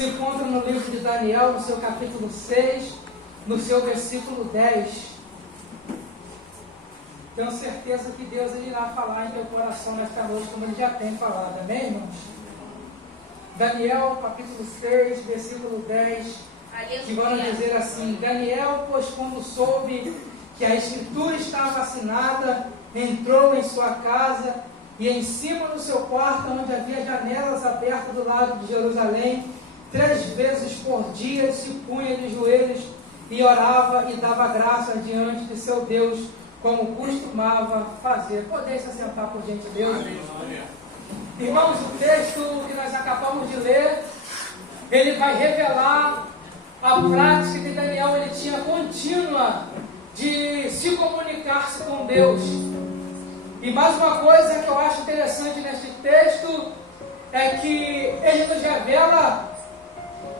Se encontra no livro de Daniel, no seu capítulo 6, no seu versículo 10. Tenho certeza que Deus irá falar em teu coração nesta noite, como Ele já tem falado, amém, irmãos? Daniel, capítulo 6, versículo 10, que vai dizer assim: Daniel, pois quando soube que a escritura estava assinada, entrou em sua casa e em cima do seu quarto, onde havia janelas abertas do lado de Jerusalém, 3 vezes por dia se punha de joelhos e orava e dava graça diante de seu Deus, como costumava fazer. Podeis se assentar, por gentileza. Irmãos, o texto que nós acabamos de ler, ele vai revelar a prática que Daniel ele tinha contínua de se comunicar-se com Deus. E mais uma coisa que eu acho interessante neste texto é que ele nos revela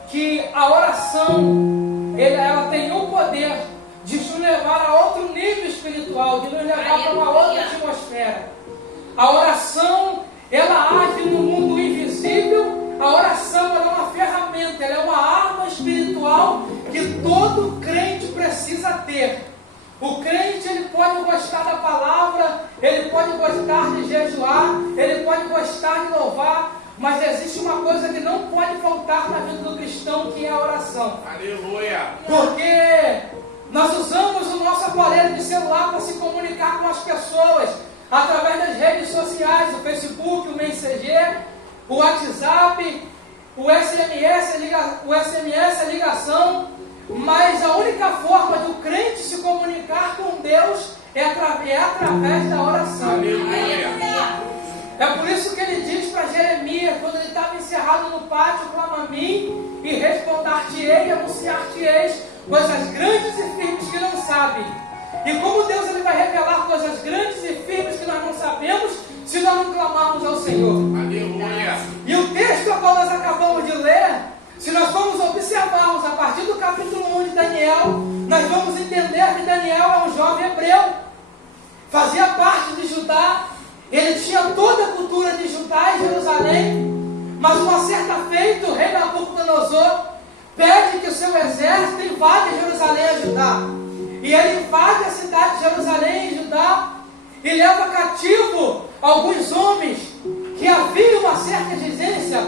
que a oração ela tem o poder de nos levar a outro nível espiritual, de nos levar para uma outra atmosfera. A oração ela age no mundo invisível. A oração ela é uma ferramenta, ela é uma arma espiritual que todo crente precisa ter. O crente ele pode gostar da palavra, ele pode gostar de jejuar, ele pode gostar de louvar, mas existe uma coisa que não pode faltar na vida do cristão, que é a oração. Aleluia! Porque nós usamos o nosso aparelho de celular para se comunicar com as pessoas através das redes sociais, o Facebook, o Messenger, o WhatsApp, o SMS, a ligação. Mas a única forma de o crente se comunicar com Deus é através da oração. Aleluia! É por isso que ele diz para Jeremias, quando ele estava encerrado no pátio: clama a mim e responder-te-ei e anunciar-te-eis coisas grandes e firmes que não sabem. E como Deus ele vai revelar coisas grandes e firmes que nós não sabemos se nós não clamarmos ao Senhor? Aleluia! E o texto a qual nós acabamos de ler, se nós formos observarmos a partir do capítulo 1 de Daniel, nós vamos entender que Daniel é um jovem hebreu, fazia parte de Judá, ele tinha toda a cultura de Judá e Jerusalém, mas uma certa feita o rei Nabucodonosor pede que o seu exército invade Jerusalém e Judá, e ele invade a cidade de Jerusalém e Judá e leva cativo alguns homens que havia uma certa exigência,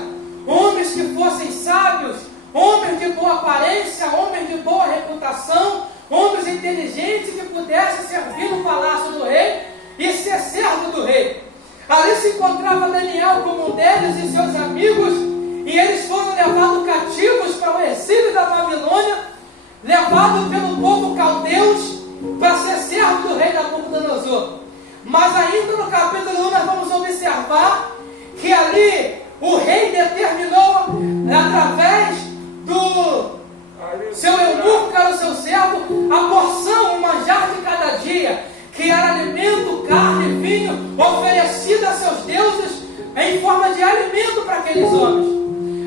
homens que fossem sábios, homens de boa aparência, homens de boa reputação, homens inteligentes que pudessem servir no palácio do rei e ser servo do rei. Ali se encontrava Daniel como um deles e seus amigos, e eles foram levados cativos para o exílio da Babilônia, levados pelo povo caldeus para ser servo do rei Nabucodonosor. Mas ainda no capítulo 1 nós vamos observar que ali o rei determinou, através do seu eunuco, que era o seu servo, a porção, o manjar de cada dia, que era alimento, carne e vinho, oferecido a seus deuses em forma de alimento para aqueles homens.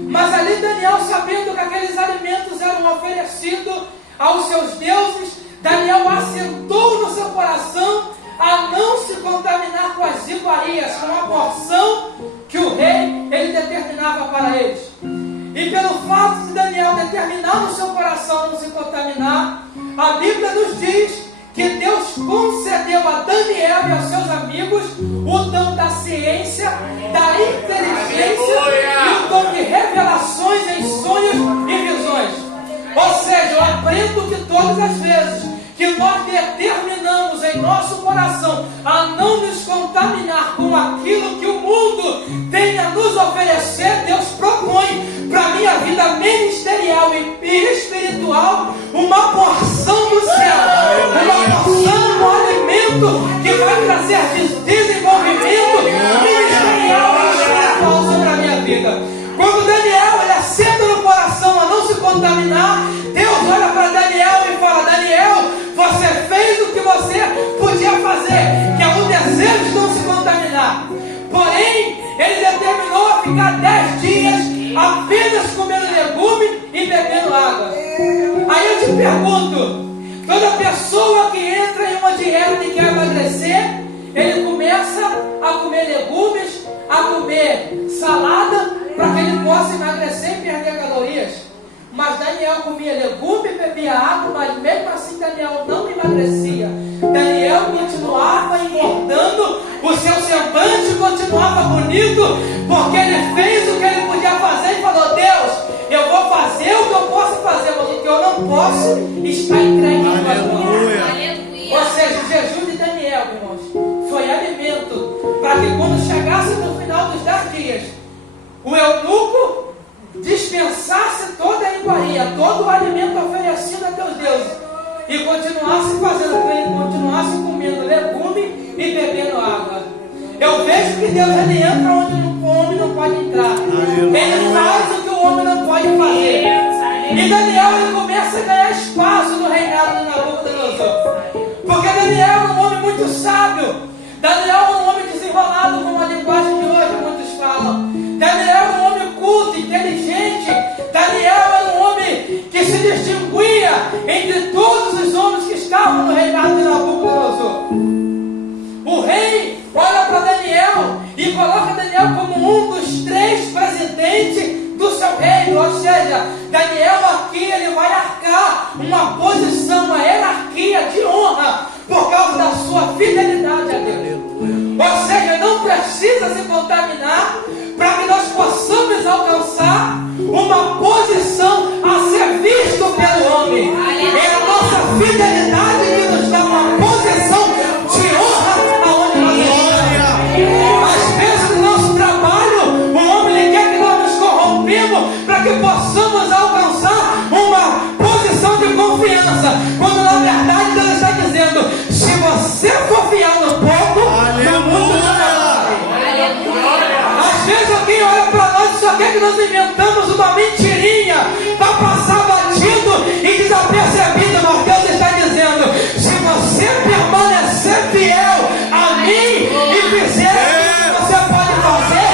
Mas ali Daniel, sabendo que aqueles alimentos eram oferecidos aos seus deuses, Daniel assentou no seu coração a não se contaminar com as iguarias, com a porção que o rei ele determinava para eles. E pelo fato de Daniel determinar no seu coração não se contaminar, a Bíblia nos diz que Deus concedeu a Daniel e aos seus amigos o dom da ciência, da inteligência e o dom de revelações em sonhos e visões. Ou seja, eu aprendo que todas as vezes que nós determinamos em nosso coração a não nos contaminar com aquilo que o mundo tem a nos oferecer, Deus propõe para a minha vida ministerial e espiritual uma porção do céu, uma porção, um alimento que vai trazer desenvolvimento ministerial e espiritual sobre a minha vida. Quando Daniel ele assenta no coração a não se contaminar, Deus olha para Daniel e fala: Daniel, você fez o que você podia fazer, que é o desejo de não se contaminar. Porém, ele determinou a ficar 10 dias apenas comendo legume e bebendo água. Aí eu te pergunto, toda pessoa que entra em uma dieta e quer emagrecer, ele começa a comer legumes, a comer salada, para que ele possa emagrecer e perder calorias. comia legume e bebia água, mas mesmo assim Daniel não emagrecia. Daniel continuava engordando, o seu semblante continuava bonito, porque ele fez o que ele podia fazer e falou: Deus, eu vou fazer o que eu posso fazer, mas o que eu não posso está entregue em tuas mãos. Ou seja, o jejum de Daniel, irmãos, foi alimento para que quando chegasse no final dos 10 dias, o eunuco dispensasse toda a iguaria, todo o alimento oferecido a teus deuses, e continuasse fazendo com que ele continuasse comendo legume e bebendo água. Eu vejo que Deus, ele entra onde o homem não pode entrar. Ele faz o que o homem não pode fazer. E Daniel, ele começa a ganhar espaço no reinado de Nabucodonosor, porque Daniel é um homem muito sábio. Daniel é um homem desenrolado, como a linguagem de hoje muitos falam. Daniel é um homem culto, inteligente. Daniel era um homem que se distinguia entre todos os homens que estavam no reinado de Nabucodonosor. O rei olha para Daniel e coloca Daniel como um dos 3 presidentes do seu reino. Ou seja, Daniel aqui ele vai arcar uma posição, uma hierarquia de honra por causa da sua fidelidade a Deus. Ou seja, não precisa se contaminar para que nós possamos alcançar uma posição a ser visto pelo homem. É a nossa fidelidade que nos dá uma posição de honra aonde nós estamos. Às vezes no nosso trabalho, o homem quer que nós nos corrompemos para que possamos alcançar uma posição de confiança, quando na verdade Deus está dizendo: se você for fiel no pouco, no mundo às vezes alguém olha para nós e só quer que nós inventamos uma mentirinha para passar batido e desapercebido, mas Deus está dizendo: se você permanecer fiel a mim e fizer o que você pode fazer,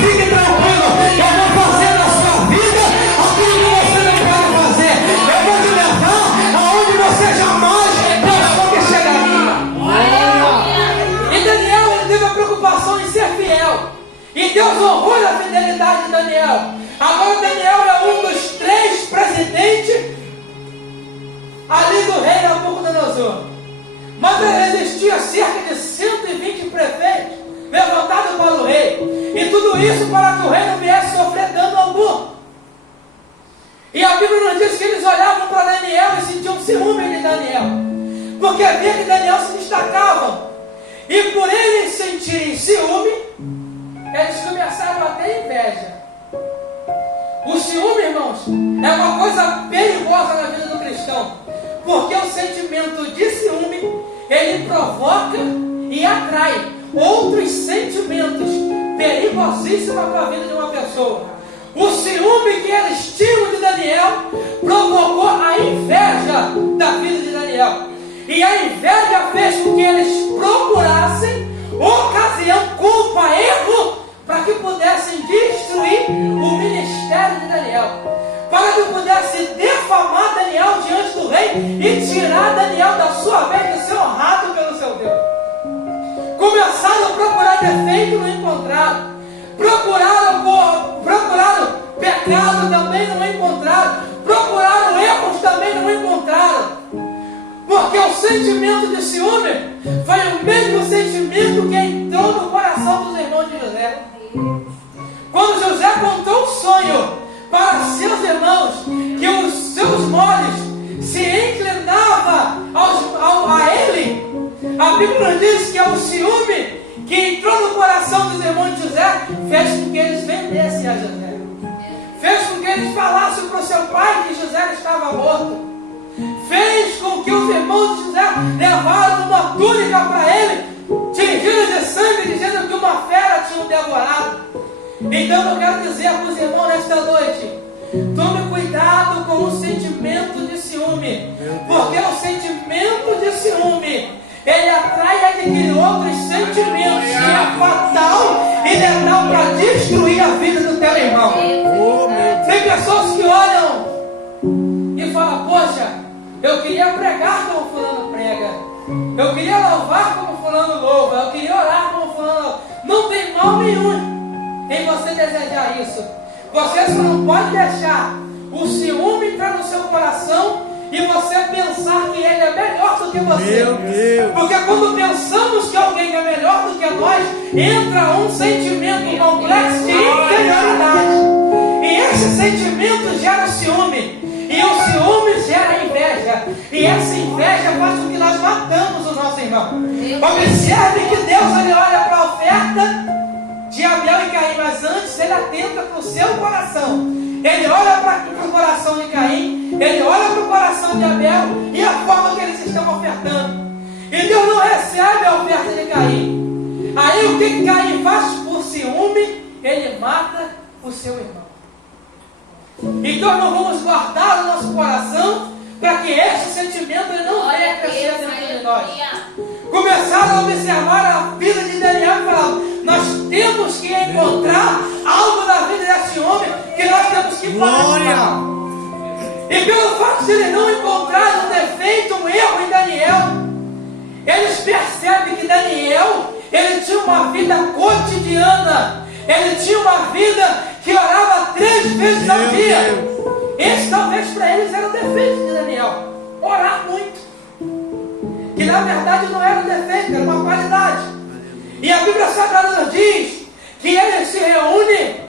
fique tranquilo, eu vou fazer na sua vida aquilo que você não pode fazer. Eu vou te levar aonde você jamais pensou que chegaria. E Daniel, ele teve a preocupação em ser fiel. E Deus honrou a fidelidade de Daniel. Agora Daniel é um dos 3 presidentes ali do rei Nabucodonosor. Mas existia cerca de 120 prefeitos levantados para o rei. E tudo isso para que o rei não viesse sofrer dano algum. E a Bíblia nos diz que eles olhavam para Daniel e sentiam ciúme de Daniel, porque via que Daniel se destacava. E por eles sentirem ciúme, eles começaram a ter inveja. O ciúme, irmãos, é uma coisa perigosa na vida do cristão, porque o sentimento de ciúme, ele provoca e atrai outros sentimentos perigosíssimos para a vida de uma pessoa. O ciúme que eles tinham de Daniel provocou a inveja da vida de Daniel. E a inveja fez com que eles procurassem ocasião, culpa, erro, para que pudessem destruir o ministério de Daniel, para que pudessem defamar Daniel diante do rei e tirar Daniel da sua vez de ser honrado pelo seu Deus. Começaram a procurar defeito, não encontraram. Procuraram pecado, também não encontraram. Procuraram erros, também não encontraram. Porque o sentimento de ciúme foi o mesmo sentimento que entrou no coração dos irmãos de José. Quando José contou um sonho para seus irmãos, que os seus moles se inclinavam a ele, a Bíblia nos diz que é o ciúme que entrou no coração dos irmãos de José, fez com que eles vendessem a José. Fez com que eles falassem para o seu pai que José estava morto. Fez com que os irmãos de José levaram uma túnica para ele, tingida de sangue, dizendo que uma fera tinha o devorado. Então eu quero dizer para os irmãos nesta noite: tome cuidado com o sentimento de ciúme, porque o sentimento de ciúme, ele atrai e adquire outros sentimentos que é fatal e letal para destruir a vida do teu irmão. Tem pessoas que olham e falam: poxa, eu queria pregar como fulano prega, eu queria louvar como fulano louva, eu queria orar como fulano. Não tem mal nenhum em você desejar isso. Você só não pode deixar o ciúme entrar no seu coração e você pensar que ele é melhor do que você. Meu Deus. Porque quando pensamos que alguém é melhor do que nós, entra um sentimento complexo de inferioridade. E esse sentimento gera ciúme. E o ciúme gera inveja. E essa inveja faz com que nós matamos o nosso irmão. Observe que Deus ele olha para a oferta de Abel e Caim, mas antes ele atenta para o seu coração. Ele olha para o coração de Caim, ele olha para o coração de Abel e a forma que eles estão ofertando. E Deus não recebe a oferta de Caim. Aí o que Caim faz? Por ciúme, ele mata o seu irmão. Então nós vamos guardar o nosso coração para que este sentimento ele não venha crescer dentro de nós. Começaram a observar a vida de Daniel e falaram: nós temos que encontrar algo na vida desse homem que nós temos que parar. E pelo fato de ele não encontrar um defeito, um erro em Daniel, eles percebem que Daniel ele tinha uma vida cotidiana. Ele tinha uma vida que orava 3 vezes ao dia. Esse talvez para eles era o defeito de Daniel. Orar muito. Que na verdade não era um defeito, era uma qualidade. E a Bíblia Sagrada nos diz que ele se reúne,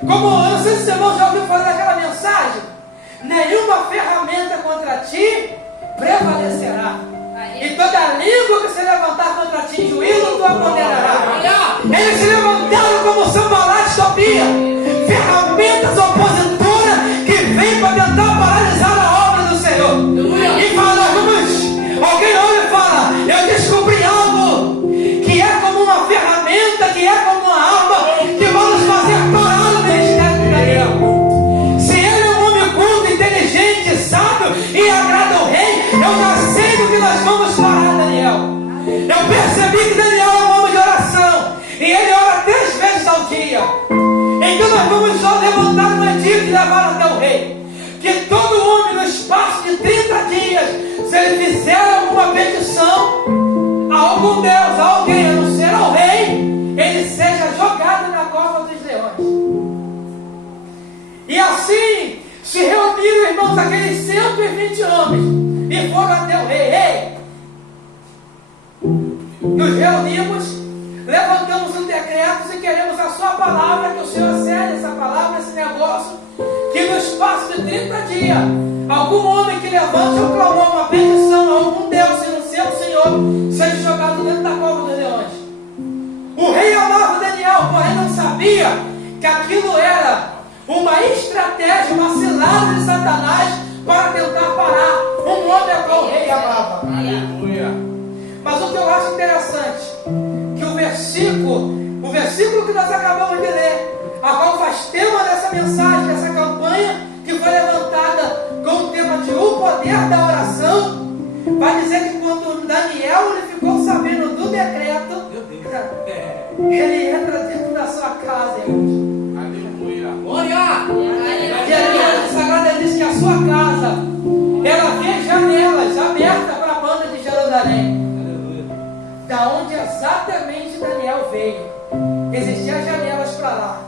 como, eu não sei se o irmão já ouviu falar daquela mensagem: nenhuma ferramenta contra ti prevalecerá. E toda língua que se levantar contra ti em juízo, tu a condenará. Eles se levantaram como Sanbalat e Tobia, ferramentas opositoras que vêm para tentar paralisar a obra do Senhor. E fala: alguém olha e fala: eu descobri algo que é como uma ferramenta, que é como uma arma, que vai nos fazer parar o ministério de Daniel. Se ele é um homem culto, inteligente, sábio e agrada ao rei, eu já sei do que nós vamos parar Daniel. Eu percebi que Daniel é um homem de oração, e ele ora 3 vezes ao dia. Então nós vamos só levantar uma dívida e levar até o rei. Que todo homem no espaço de 30 dias, se ele fizer alguma petição a algum Deus, a alguém, a não ser ao rei, ele seja jogado na cova dos leões. E assim se reuniram, irmãos, aqueles 120 homens e foram até o rei. Rei, nos reunimos, levantamos um decreto e queremos a sua palavra, que o Senhor cede essa palavra, esse negócio, que no espaço de 30 dias, algum homem que levante ou clamou uma petição a algum Deus, se não ser o Senhor, seja jogado dentro da cova dos leões. O rei amava Daniel, porém não sabia que aquilo era uma estratégia, uma cilada de Satanás para tentar parar um homem a qual o rei amava. Aleluia. Mas o que eu acho interessante, que o versículo que nós acabamos de ler, a qual faz tema dessa mensagem, dessa campanha que foi levantada com o tema de o poder da oração, vai dizer que quando Daniel ele ficou sabendo do decreto, ele entra dentro da sua casa, irmãos. Aleluia. E a Bíblia Sagrada diz que a sua casa, ela vê janelas abertas para a banda de Jerusalém. Da onde exatamente Daniel veio. Existiam janelas para lá.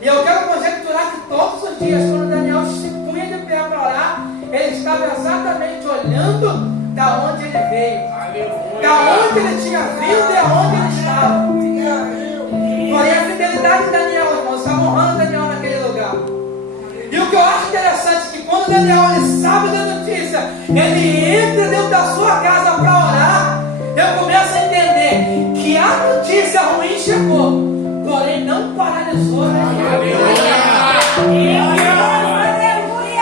E eu quero conjecturar que todos os dias, quando Daniel se punha de pé para orar, ele estava exatamente olhando da onde ele veio. Aleluia. Da onde ele tinha vindo e aonde ele estava. Porém, a fidelidade de Daniel, irmãos, estava honrando Daniel naquele lugar. E o que eu acho interessante é que quando Daniel ele sabe da notícia, ele entra dentro da sua casa para orar. Eu começo a entender que a notícia ruim chegou, porém não paralisou Daniel.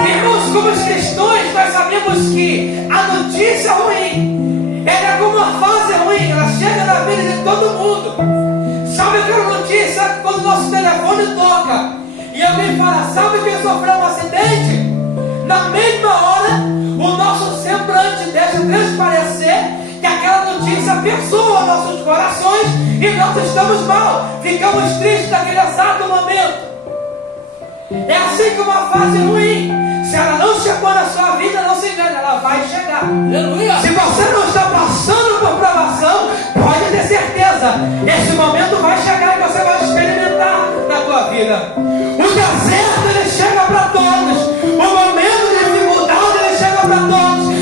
Irmãos, como os cristãos, nós sabemos que a notícia ruim, ela é como uma fase ruim, ela chega na vida de todo mundo. Sabe aquela notícia quando o nosso telefone toca e alguém fala: sabe quem sofreu um acidente? Na mesma hora, o nosso semblante deixa transparecer que aquela notícia pessoa nossos corações e nós estamos mal, ficamos tristes naquele exato momento. É assim que uma fase ruim, se ela não chegou na sua vida, não se engane, ela vai chegar. Aleluia. Se você não está passando por provação, pode ter certeza, esse momento vai chegar e você vai experimentar na tua vida. O deserto ele chega para todos, o momento de dificuldade ele chega para todos.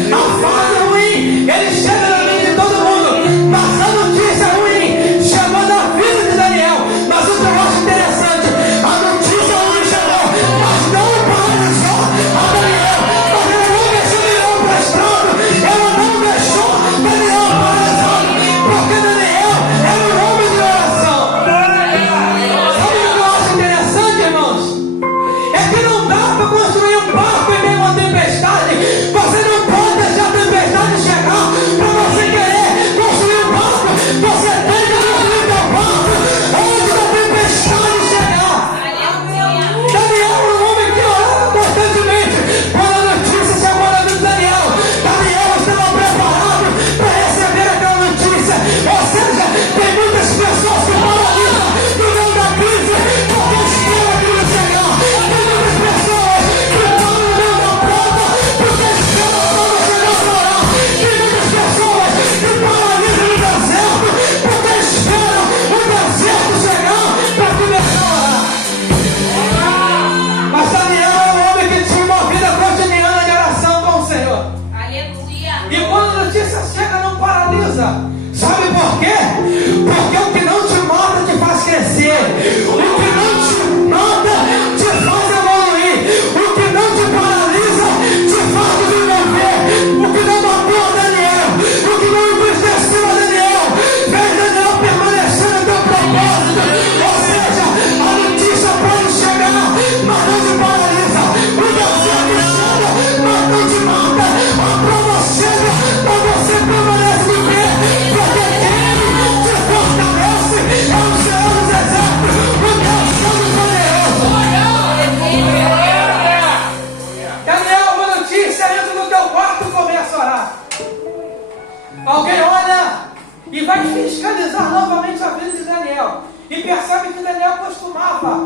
e vai fiscalizar novamente a vida de Daniel. E percebe que Daniel continuava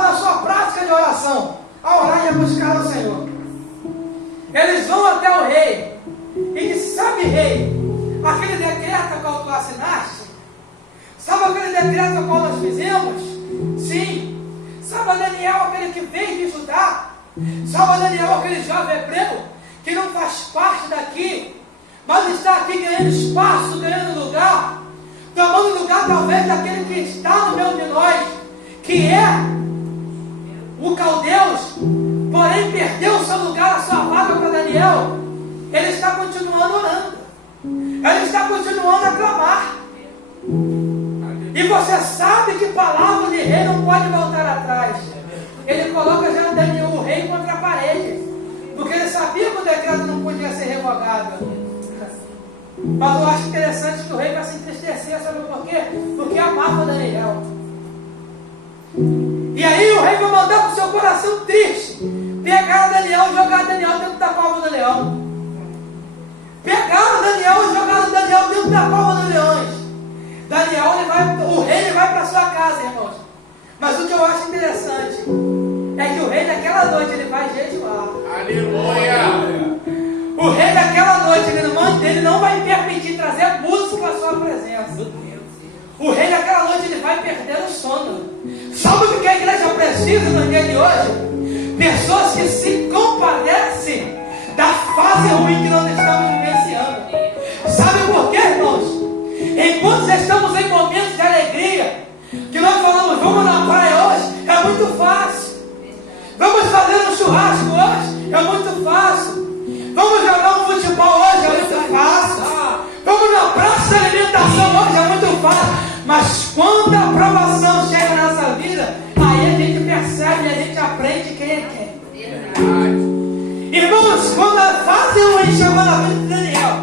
na sua prática de oração, a orar e a buscar o Senhor. Eles vão até o rei e diz: sabe, rei, aquele decreto a qual tu assinaste? Sabe aquele decreto a qual nós fizemos? Sim. Sabe Daniel, aquele que veio de Judá? Sabe Daniel, aquele jovem hebreu que não faz parte daqui, mas está aqui ganhando espaço, ganhando lugar, tomando lugar talvez daquele que está no meio de nós, que é o Caldeus, porém perdeu o seu lugar, a sua vaga para Daniel. Ele está continuando orando, ele está continuando a clamar. E você sabe que palavra de rei não pode voltar atrás. Ele coloca já Daniel, o rei, contra a parede, porque ele sabia que o decreto não podia ser revogado. Mas eu acho interessante que o rei vai se entristecer, sabe por quê? Porque amava Daniel. E aí o rei vai mandar com o seu coração triste pegar Daniel e jogar Daniel dentro da cova do leão. Pegaram Daniel e jogaram Daniel dentro da cova dos leões. Daniel, o rei vai para sua casa, irmãos. Mas o que eu acho interessante é que o rei naquela noite ele vai jejuar. Aleluia! O rei naquela noite ele não vai permitir trazer música à sua presença. O rei naquela noite ele vai perder o sono. Sabe o que a igreja precisa no dia de hoje? Pessoas que se compadecem da fase ruim que nós estamos vivenciando. Sabe por quê, irmãos? Enquanto estamos em momentos de alegria, que nós falamos, vamos na praia hoje, é muito fácil. Vamos fazer um churrasco hoje, é muito fácil. Vamos jogar um futebol hoje, é muito fácil. Vamos na praça de alimentação hoje, é muito fácil. Mas quando a aprovação chega na nossa vida, aí a gente percebe, a gente aprende quem é quem. Irmãos, quando a fase ruim chegou na vida de Daniel,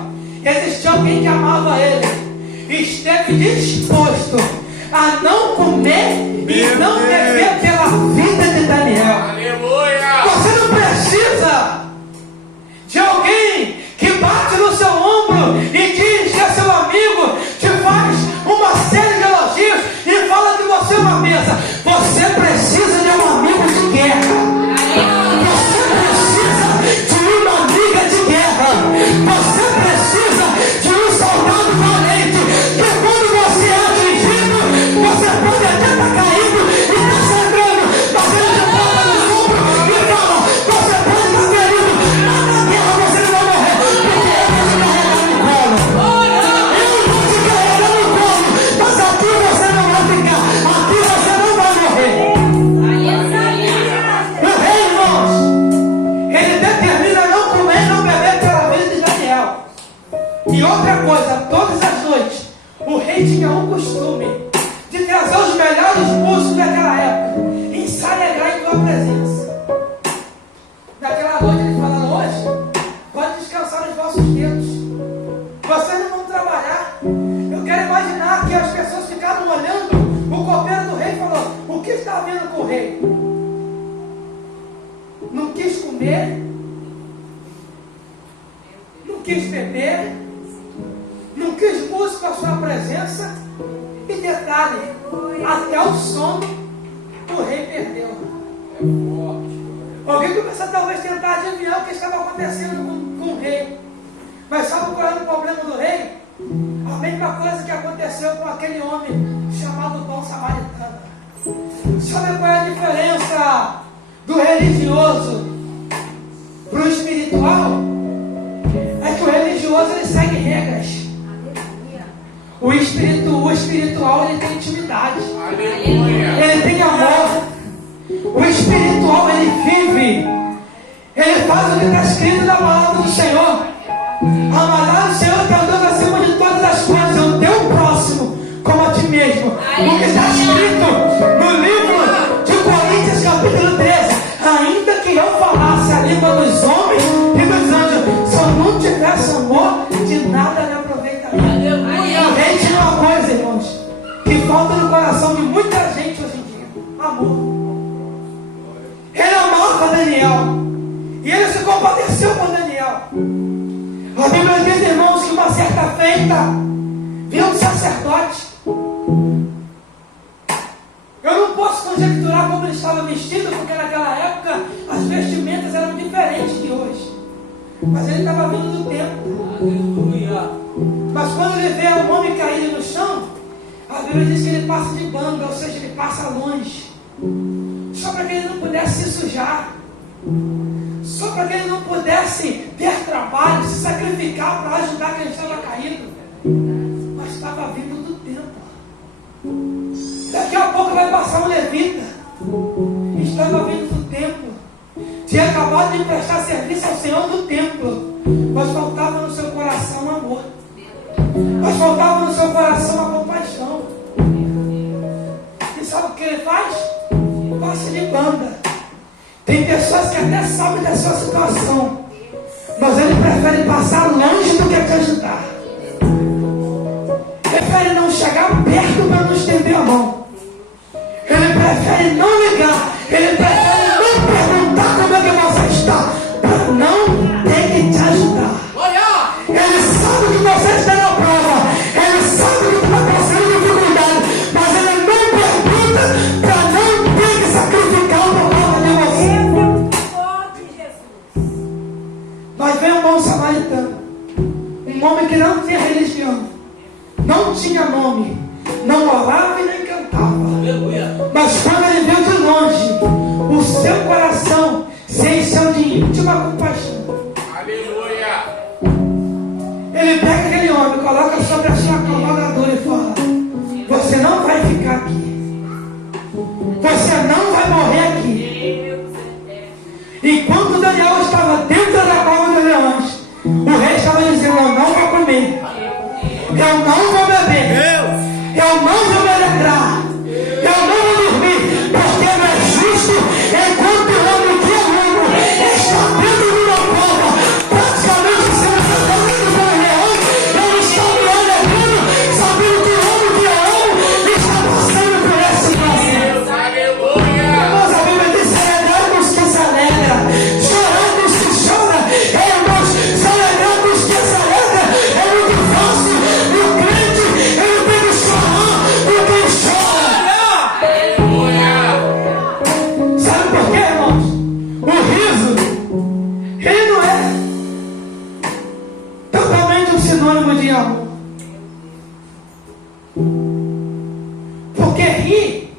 existia alguém que amava ele e esteve disposto a não comer e não beber pela vida de Daniel. Aleluia! Você não precisa de alguém que bate no seu ombro e diz que é seu amigo, te faz uma série de elogios e fala que você é uma mesa. Você precisa de um amigo de guerra. Você precisa de uma amiga de guerra. Você precisa de um soldado valente, que quando você é atingido, você pode até estar caído e estar sangrando, mas ele já toca no ombro e fala: você pode estar ferido, mas na guerra você não vai morrer, porque eu vou te carregar no colo. Eu vou te carregar no colo, mas aqui você não vai ficar, aqui você não vai morrer. O rei, irmãos, ele determina não comer e não beber pela vida de Daniel. E outra coisa, todas as noites, o rei tinha um costume de trazer os melhores músicos daquela época e se alegrar em tua presença. Naquela noite ele fala: hoje, pode descansar os vossos dedos. Vocês não vão trabalhar. Eu quero imaginar que as pessoas ficaram olhando o copeiro do rei e falou: o que está vendo com o rei? Não quis comer, não quis beber, não quis música à sua presença. E detalhe, até o sono o rei perdeu. Alguém começou talvez a tentar adivinhar o que estava acontecendo com o rei. Mas sabe qual era o problema do rei? A mesma coisa que aconteceu com aquele homem chamado Bom Samaritano. Sabe qual é a diferença do religioso para o espiritual? É que o religioso ele segue regras. O espiritual ele tem intimidade. Aleluia! Ele tem amor. O espiritual ele vive. Ele faz o que está escrito na palavra do Senhor. Amarás o Senhor teu Deus acima de todas as coisas, o teu próximo como a ti mesmo. O que está escrito no livro de Coríntios capítulo 13: ainda que eu falasse a língua dos homens e dos anjos, se eu não tivesse amor, de nada me aproveitaria. Gente, uma coisa, irmãos, que falta no coração de muita gente hoje em dia: amor. Ele amava Daniel e ele se compadeceu com Daniel. A Bíblia diz, irmãos, que uma certa feita, viu um sacerdote. Eu não posso conjecturar como ele estava vestido, porque naquela época as vestimentas eram diferentes de hoje. Mas ele estava vindo do templo. Aleluia. Mas quando ele vê um homem caído no chão, a Bíblia diz que ele passa de banda, ou seja, ele passa longe. Só para que ele não pudesse se sujar. Só para que ele não pudesse ter trabalho, se sacrificar para ajudar quem estava caído. Mas estava vindo do templo. Daqui a pouco vai passar um levita. Estava vindo do templo. Tinha acabado de prestar serviço ao Senhor do templo. Mas faltava no seu coração amor. Mas faltava no seu coração a compaixão. E sabe o que ele faz? Passa de banda. Tem pessoas que até sabem da sua situação, mas ele prefere passar longe do que te ajudar. Prefere não chegar perto para não estender a mão. Ele prefere não ligar. Ele prefere não perguntar como é que você está, para não ter que te ajudar. Ele sabe que você está na prova. Ele sabe que está passando dificuldade, mas ele não pergunta para não ter que sacrificar por causa de você. Mas vem um bom samaritano, um homem que não tinha religião, não tinha nome, não orava e nem cantava. Mas quando ele viu de longe, o seu coração se encheu de íntima compaixão. Aleluia. Ele pega aquele homem, coloca sobre a sua cavalgadura e fala: você não vai ficar aqui. Você não vai morrer aqui. Enquanto Daniel estava dentro da cova dos leões, o rei estava dizendo: eu não vou comer, eu não vou beber, eu não vou me alegrar, eu não vou dormir, porque não é justo enquanto o homem que é louco está dentro de uma cova, praticamente sendo separado pelo leão. Eu estou me alegrando, sabendo que o homem que é louco está passando por essa situação. Aleluia. Irmãos, a Bíblia diz: celebramos que se alegra, choramos que chora. Irmãos, celebramos que se alegra é muito fácil. O crente, ele tem que chorar porque chora. Aleluia. Sabe por quê, irmãos? O riso, ele não é totalmente um sinônimo de amor. Porque rir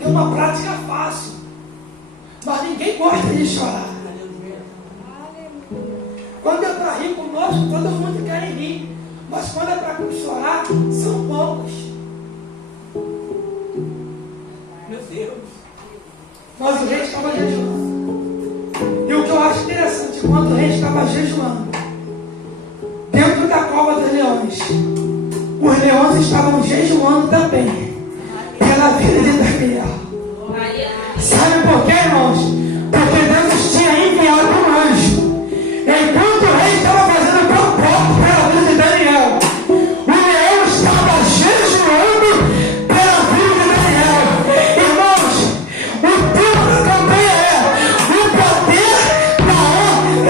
é uma prática fácil, mas ninguém gosta de chorar. Quando é para rir conosco, todo mundo quer rir, mas quando é para chorar, são poucos. Meu Deus. Mas o rei estava jejuando. E o que eu acho interessante, quando o rei estava jejuando, dentro da cova dos leões, os leões estavam jejuando também, pela vida de Daniel. Sabe por quê, irmãos? Porque Deus tinha enviado um anjo. Enquanto o rei estava fazendo propósito pela vida de Daniel, o leão estava jejuando pela vida de Daniel. Irmãos, o tema da campanha é o poder da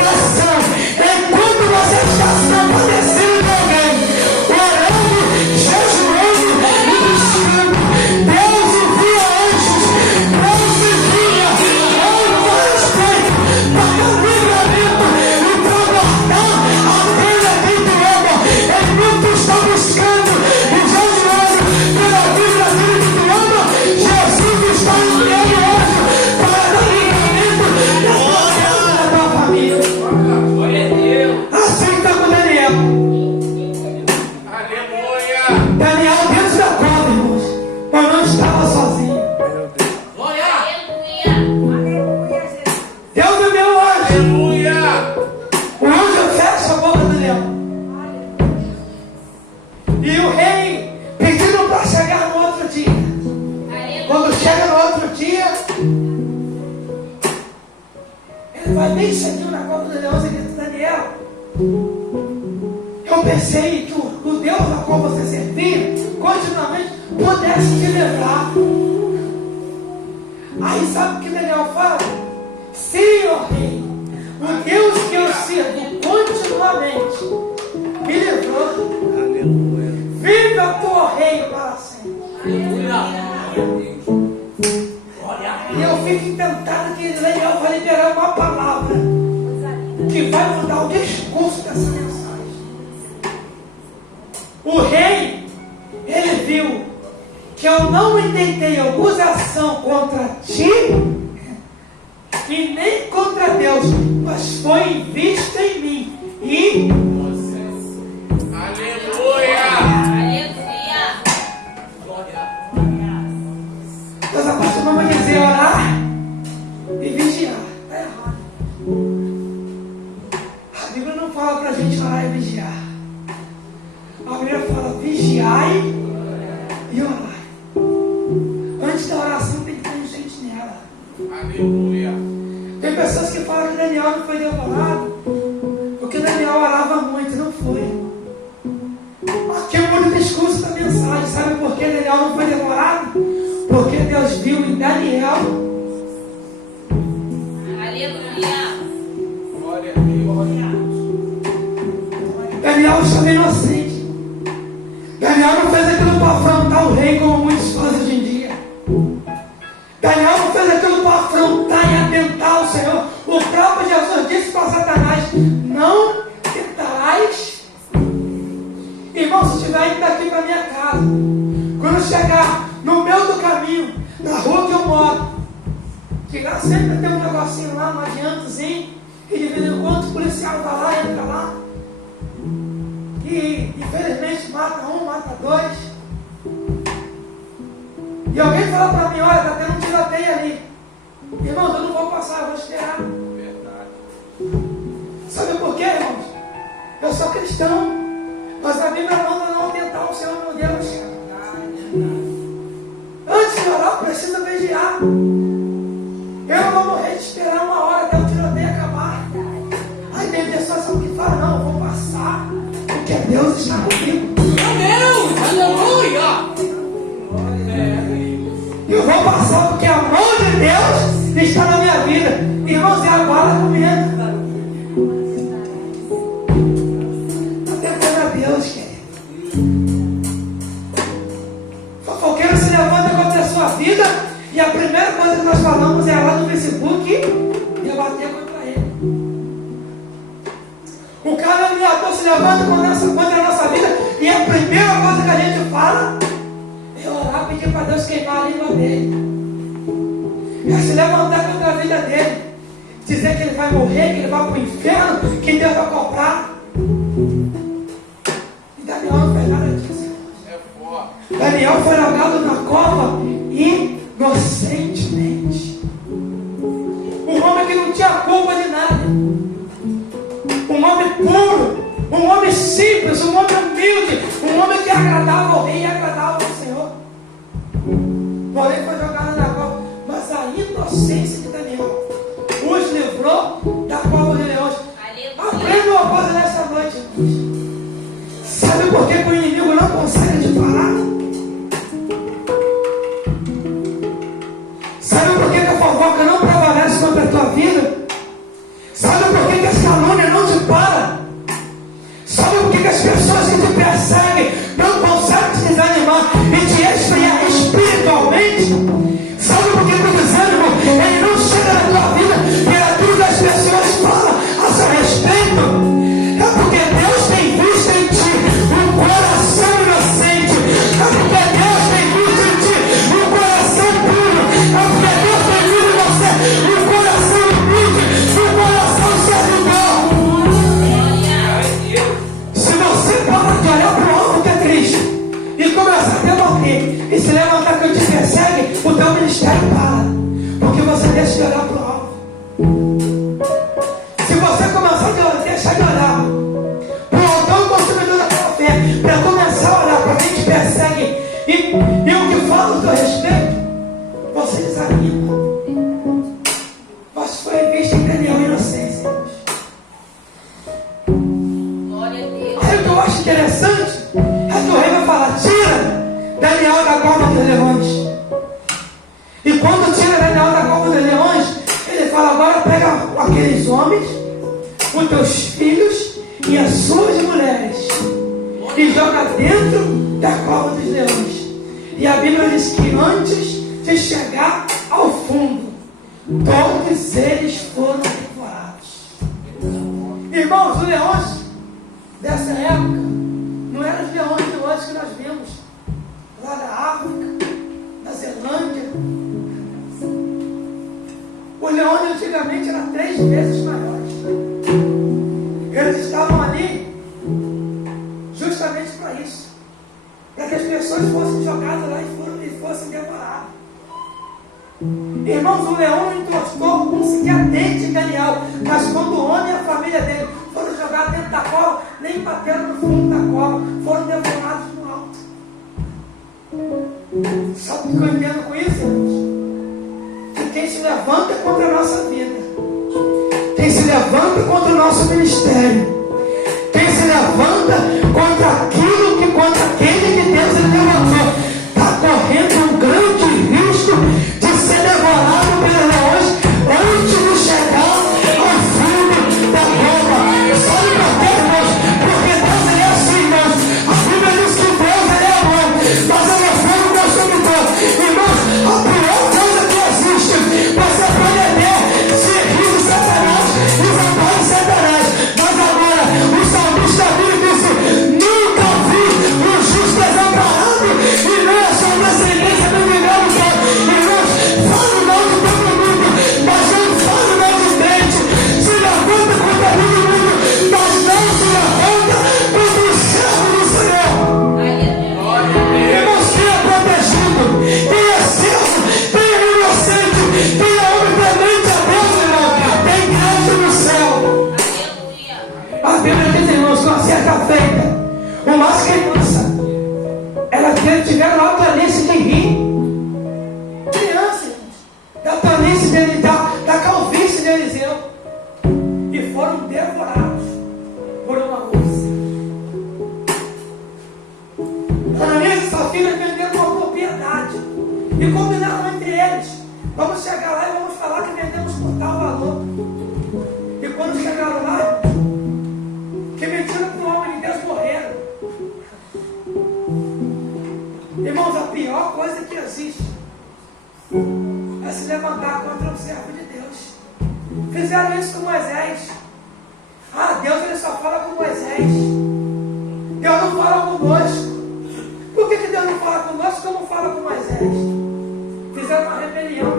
oração. Enquanto você está se compadecendo de alguém, orando, jejuando e buscando, Deus envia anjos, Deus envia algo a respeito para o livramento e para guardar a vida que tu ama. Enquanto está buscando e jejuando pela vida que tu ama, Jesus está enviando anjo para dar livramento da tua casa e da tua família. Glória a Deus. Assim está com Daniel. Aleluia. Daniel dentro da cova, irmãos, mas não estava sozinho. Glória. Deus enviou o anjo. Aleluia. O anjo fecha a boca do leão. E o rei pedindo para chegar no outro dia. Quando chega no outro dia, ele vai bem cedinho na cova do leão e diz: Daniel, eu pensei que o Deus a qual você servia continuamente pudesse te livrar. Aí sabe o que Daniel fala? Sim, ó rei, o Deus que eu sirvo continuamente me livrou Senhor. Aleluia. Viva tu, Rei, para sempre. E eu fico encantado que Daniel vai liberar uma palavra que vai mudar o discurso dessa mensagem. O rei, ele viu que eu não intentei acusação contra ti e nem contra Deus, mas foi vista em mim. E Deus acostumamos a dizer orar e vigiar. Está errado. A Bíblia não fala para a gente orar e vigiar. A Bíblia fala vigiai e orai. Antes da oração tem que ter um sentinela. Aleluia. Tem pessoas que falam que Daniel não foi devorado porque Daniel orava muito. Não foi. Aqui muda o discurso da mensagem. Sabe por que Daniel não foi devorado? Porque Deus viu em Daniel. Aleluia. Glória a Deus. Daniel estava inocente. Daniel não fez aquilo para afrontar o rei como muitos fazem hoje em dia. Daniel não fez aquilo para afrontar e atentar o Senhor. O próprio Jesus disse para Satanás: não tentarás. Irmão, se estiver indo daqui para minha casa, quando chegar no meio do caminho, na rua que eu moro, que lá sempre tem um negocinho lá, um adiantozinho, e de vez em quando o policial vai lá, entra lá, e infelizmente mata um, mata dois. E alguém fala para mim: olha, está tendo um tiroteio ali. Irmãos, eu não vou passar, eu vou esperar. Verdade. Sabe por quê, irmãos? Eu sou cristão, mas a Bíblia manda não tentar o Senhor, meu Deus. Antes de orar, eu preciso vigiar. Eu não vou morrer de esperar uma hora até o tiroteio acabar. Aí tem pessoas que falam: não, eu vou passar, porque Deus está comigo. Aleluia. Eu vou passar porque a mão de Deus está na minha vida. Irmãos, e agora comigo. Até para Deus, querido. Fofoqueiro se levanta contra a sua vida e a primeira coisa que nós falamos é lá no Facebook debater contra ele. O caluniador se levanta contra a nossa vida e a primeira coisa que a gente fala é orar, pedir para Deus queimar a língua dele. É se levantar contra a vida dele, dizer que ele vai morrer, que ele vai para o inferno, que Deus vai comprar. E Daniel não fez nada disso. É forte. Daniel foi largado na cova inocentemente. Um homem que não tinha culpa de nada. Um homem puro, um homem simples, um homem humilde, um homem que agradava ao rei e agradava ao Senhor. Porém foi jogado na cova. Mas a inocência de Daniel os livrou da cova de leões. Aprenda uma coisa nessa noite, irmãos. Sabe por que o inimigo não consegue te parar? Sabe por que a fofoca não prevalece sobre a tua vida? Sabe por que a calúnia não te para? Sabe por que as pessoas que te perseguem não conseguem te desanimar e te esfriar espiritualmente? Sabe por que o desânimo ele não chega na tua vida pela tudo que as pessoas falam a seu respeito? É porque Deus tem visto em ti um coração inocente. É porque Deus tem visto em ti um coração puro. É porque Deus tem visto em você um coração humilde, um coração servidor. Se você parar de olhar para o alvo que é triste e começar a debater e se levantar que eu te persegue, o teu ministério para, porque você deixa de olhar para o alvo. Se você começar a deixar de olhar para o autor consumidor da tua fé, para começar a olhar para quem te persegue e o que fala do teu respeito, você desanima. Mas foi visto em Daniel inocência. Glória a Deus. Aí o que eu acho interessante é que o rei vai falar: tira Daniel da cova dos leões. E quando tira Daniel da cova dos leões, ele fala: agora pega aqueles homens, os teus filhos e as suas mulheres, e joga dentro da cova dos leões. E a Bíblia diz que antes de chegar ao fundo, todos eles foram devorados. Irmãos, os leões dessa época não eram os leões de hoje que nós vimos lá da África, da Zelândia. Os leões antigamente eram 3 vezes maiores. Eles estavam ali justamente para isso, para que as pessoas fossem jogadas lá e fossem devoradas. Irmãos, o leão não encostou um sequer dente em Daniel, mas quando o homem e a família dele foram jogados dentro da cova, nem bateram no fundo da cova, foram devorados no alto. Sabe o que eu entendo com isso, irmãos? Que quem se levanta contra a nossa vida, quem se levanta contra o nosso ministério, quem se levanta contra aquele que Deus levantou, está correndo um grande risco de ser devorado pelos leões antes de chegar ao fundo da cova. Sabe por quê, irmãos? Porque Deus é assim, irmãos. A Bíblia diz que Deus é amor, mas ele é fogo consumidor. Irmãos, a pior coisa que existe, você pode ver se rir de Satanás e zombar de Satanás. Mas agora, o salmista disse: nunca vi o justo desamparado e nem a sua descendência do milhão do céu. Irmãos, fala o mal de todo mundo, mas não fala o mal de crente. Se levanta contra todo mundo, mas não se levanta contra o servo do Senhor. Irmãos, quem é protegido, quem é servo, quem é inocente, quem é homem temente a Deus, irmão, tem graça no céu. A Bíblia diz, irmãos, que uma certa feita, umas crianças, elas tiveram a planície de rir. Criança, irmãos, da planície dele, da calvície de Eliseu, e foram devorados por uma ursa. Ananias e Safira venderam uma propriedade e combinaram entre eles: vamos chegar lá e vamos falar que vendemos por tal valor. E quando chegaram lá, que mentiram para o homem de Deus, morreram. Irmãos, a pior coisa que existe é se levantar contra um servo de Deus. Fizeram isso com Moisés. Deus ele só fala com Moisés. Deus não fala conosco. Por que Deus não fala conosco como fala com Moisés? Fizeram uma rebelião.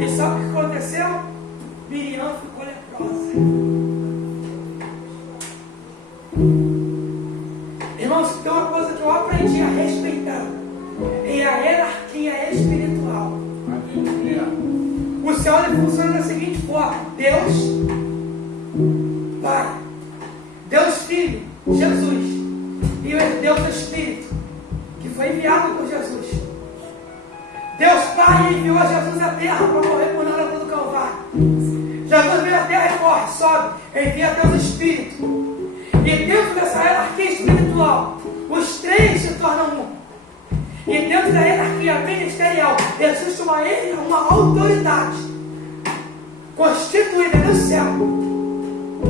E sabe o que aconteceu? Miriam ficou leprosa. Irmãos, tem uma coisa que eu aprendi a respeitar, é a hierarquia espiritual. O céu ele funciona da seguinte forma: Deus Pai, Deus Filho, Jesus, e o Deus Espírito, que foi enviado por Jesus. Deus Pai enviou Jesus à terra para morrer por nós na cruz do Calvário. Jesus veio à terra e morre, sobe, envia Deus Espírito. E dentro dessa hierarquia espiritual, os 3 se tornam um. E dentro da hierarquia ministerial, existe uma autoridade constituída no céu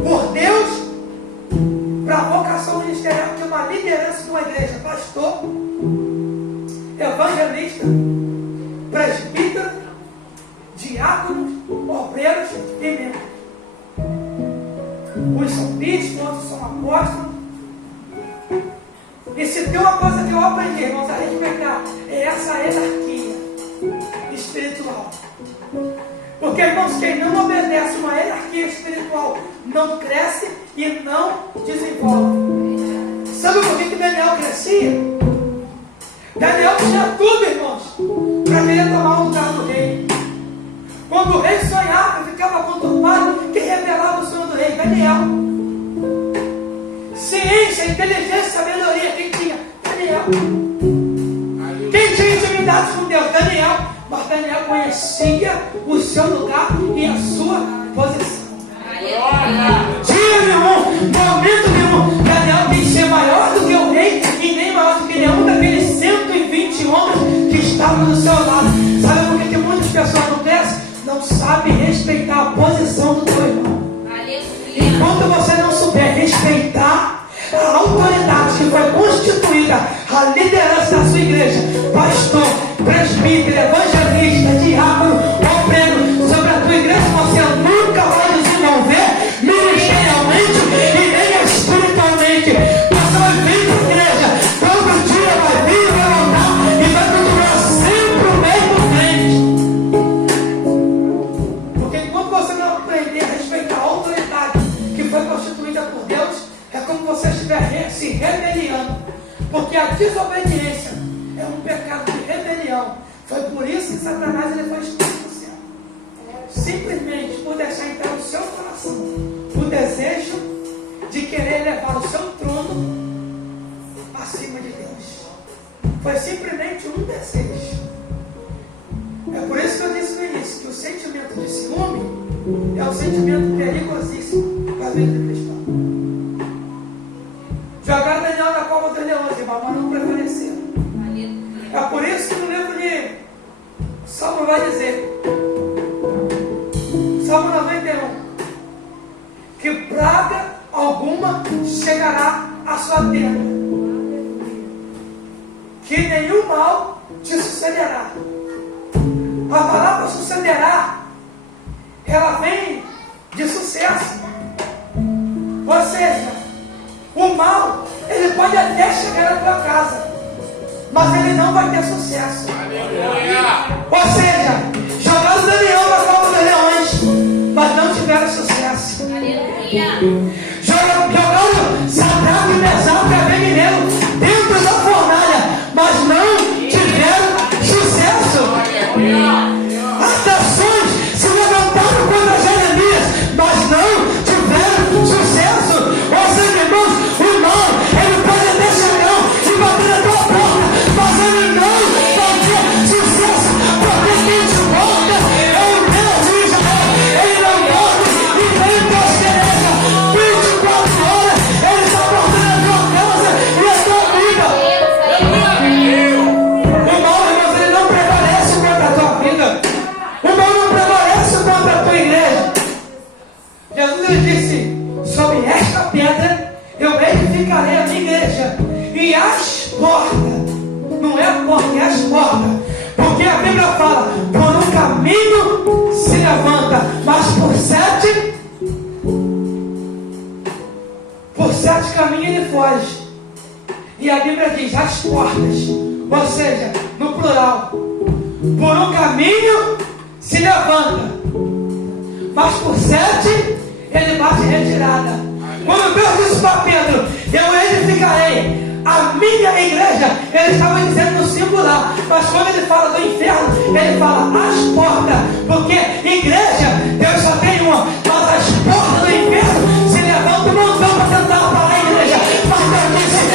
por Deus para a vocação ministerial, que é uma liderança de uma igreja: pastor, evangelista, presbítero, diáconos, obreiros e membros. Uns são bispos, outros são apóstolos. E se tem uma coisa que eu aprendi, irmãos, a respeitar, é essa hierarquia espiritual. Porque, irmãos, quem não obedece uma hierarquia espiritual não cresce e não desenvolve. Sabe por que Daniel crescia? Daniel tinha tudo, irmãos, para querer tomar o lugar do rei. Quando o rei sonhava, ficava conturbado, que revelava o sonho do rei? Daniel. Ciência, inteligência, sabedoria, quem tinha? Daniel. Quem tinha intimidade com Deus? Daniel. Mas Daniel conhecia o seu lugar e a sua posição. Dia nenhum, momento nenhum, Daniel quis ser maior do que o rei e nem maior do que nenhum daqueles 120 homens que estavam do seu lado. Sabe por que muitas pessoas não crescem? Não sabem respeitar a posição do teu irmão. Enquanto você não souber respeitar a autoridade a liderança da sua igreja, pastor, presbítero, evangelista, diácono, obreiro, sobre a tua igreja, você nunca vai desenvolver ministerialmente e nem espiritualmente. Você vai vir para a igreja, todo dia vai vir, vai voltar e vai continuar sempre o mesmo crente. Porque enquanto você não aprender a respeitar a autoridade que foi constituída por Deus, é como você estiver se rebeliando. Porque a desobediência é um pecado de rebelião. Foi por isso que Satanás ele foi expulso do céu. Simplesmente por deixar entrar no seu coração o desejo de querer levar o seu trono acima de Deus. Foi simplesmente um desejo. É por isso que eu disse no início que o sentimento de ciúme é um sentimento perigosíssimo para a vida do cristão. Jogaram Daniel na cova dos leões, irmão, mas não prevaleceram. É por isso que no livro de Salmo vai dizer, Salmo 91, que praga alguma chegará à sua tenda, que nenhum mal te sucederá. A palavra sucederá, ela vem de sucesso. Ou seja, o mal, ele pode até chegar à tua casa, mas ele não vai ter sucesso. Ou seja, jogaram Daniel na cova dos leões, mas não tiveram sucesso. Jogaram Sadraque, Mesaque e Abednego dentro da fornalha, mas não tiveram sucesso. As nações se levantaram contra Jeremias, mas não tiveram sucesso. Ou seja, irmãos, o mal, ele pode até chegar e bater na tua porta, mas ele não vai ter sucesso, porque quem te porta é o Deus de Israel. Ele não morre e nem posterga. 24 horas ele está portando a tua casa e a tua vida. O mal, irmãos, ele não prevalece contra a tua vida. O mal não prevalece contra a tua igreja. Jesus ele disse: sobre esta pedra eu edificarei a minha igreja, e as portas, não é a porta, é as portas, porque a Bíblia fala, por um caminho se levanta, mas por sete caminhos ele foge. E a Bíblia diz, as portas, ou seja, no plural, por um caminho se levanta, mas por 7 ele bate retirada. Quando Deus disse para Pedro, eu edificarei a minha igreja, ele estava dizendo no singular, mas quando ele fala do inferno, ele fala as portas, porque igreja, Deus só tem uma, mas as portas do inferno se levantam, não vão para tentar parar a igreja, mas Deus disse,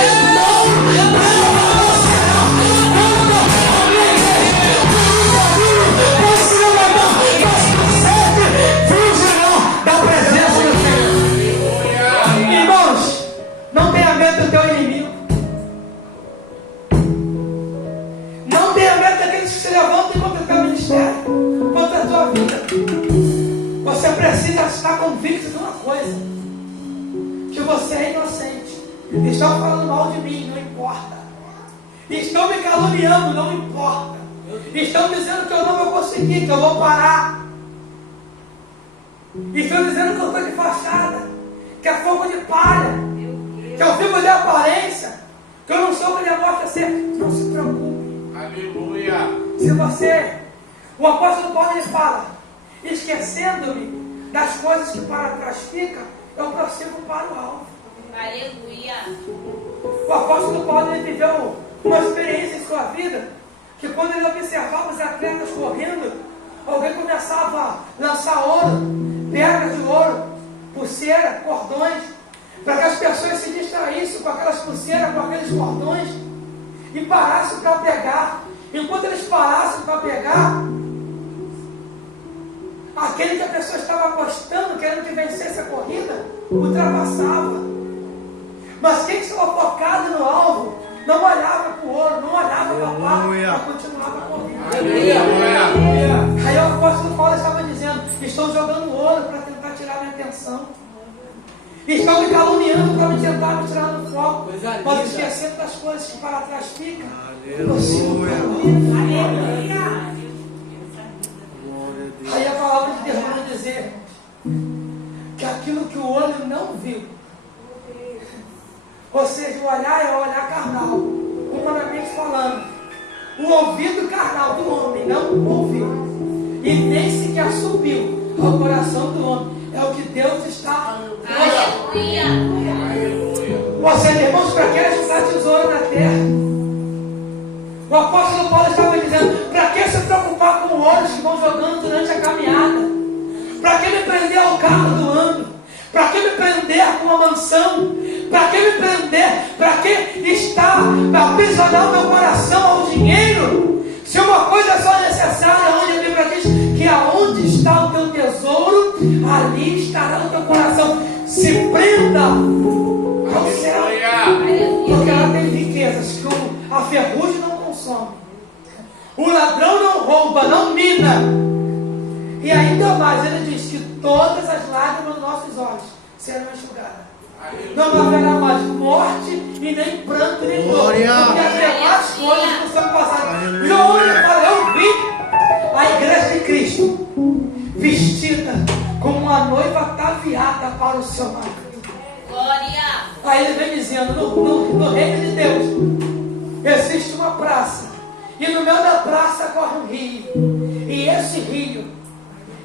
não tenha medo do teu inimigo. Não tenha medo daqueles que se levantam contra o teu ministério, contra a tua vida. Você precisa estar convicto de uma coisa: que você é inocente. Estão falando mal de mim, não importa. Estão me caluniando, não importa. Estão dizendo que eu não vou conseguir, que eu vou parar. Estão dizendo que eu estou de fachada, que é fogo de palha, que eu vivo de aparência, que eu não sou o que demonstra ser. Não se preocupe. Aleluia. Se você, o apóstolo Paulo ele fala, esquecendo-me das coisas que para trás ficam, eu prossigo para o alvo. Aleluia. O apóstolo Paulo ele viveu uma experiência em sua vida, que quando ele observava os atletas correndo, alguém começava a lançar ouro, pedras de ouro, pulseira, cordões, para que as pessoas se distraíssem com aquelas pulseiras, com aqueles cordões, e parassem para pegar. Enquanto eles parassem para pegar, aquele que a pessoa estava apostando, querendo que vencesse a corrida, ultrapassava. Mas quem estava focado no alvo, não olhava para o ouro, não olhava para a barra, mas continuava correndo. Aí o apóstolo Paulo estava dizendo, estou jogando ouro para tentar tirar minha atenção. Estão me caluniando para me tentar me tirar do foco. Coisa Mas linda. esquecendo das coisas que para trás ficam. Aleluia. Aí a palavra de Deus vai dizer que aquilo que o olho não viu, ou seja, o olhar é o olhar carnal, humanamente falando, o ouvido carnal do homem não ouviu e nem sequer subiu ao coração do homem. É o que Deus está Aleluia. Aleluia. Ou seja, irmãos, para que ajuntar tesouro na terra? O apóstolo Paulo estava dizendo: para que se preocupar com ouros que vão jogando durante a caminhada? Para que me prender ao carro do ano? Para que me prender com uma mansão? Para que me prender? Para que estar aprisionar o meu coração ao dinheiro? Se uma coisa é só necessária, onde a Bíblia diz que aonde está o teu tesouro, ali estará o teu coração. Se prenda ao céu, porque ela tem riquezas que a ferrugem não consome, o ladrão não rouba, não mina. E ainda mais, ele diz que todas as lágrimas dos nossos olhos serão enxugadas. Não haverá mais morte e nem pranto nem dor, porque as demais coisas não são passadas. E eu vi a igreja de Cristo vestida como uma noiva ataviada para o seu marido. Glória. Aí ele vem dizendo: no reino de Deus existe uma praça, e no meio da praça corre um rio, e esse rio,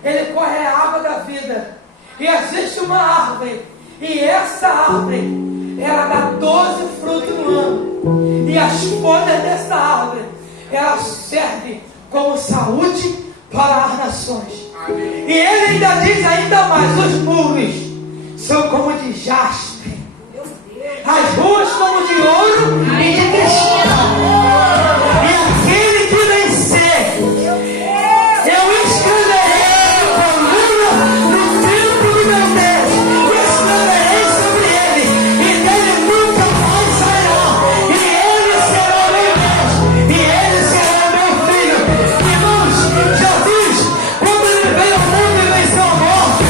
ele corre a água da vida. E existe uma árvore, e essa árvore, ela dá 12 frutos no ano, e as folhas dessa árvore, ela serve como saúde para as nações. E ele ainda diz ainda mais: os muros são como de jaspe, as ruas como de ouro e de cristal. E aquele que vencer, eu escreverei a coluna no templo do meu Deus, e escreverei sobre ele, e dele nunca mais sairá. E ele será meu Deus, e ele será meu filho. Irmãos, Jesus, quando ele veio ao mundo e venceu a morte,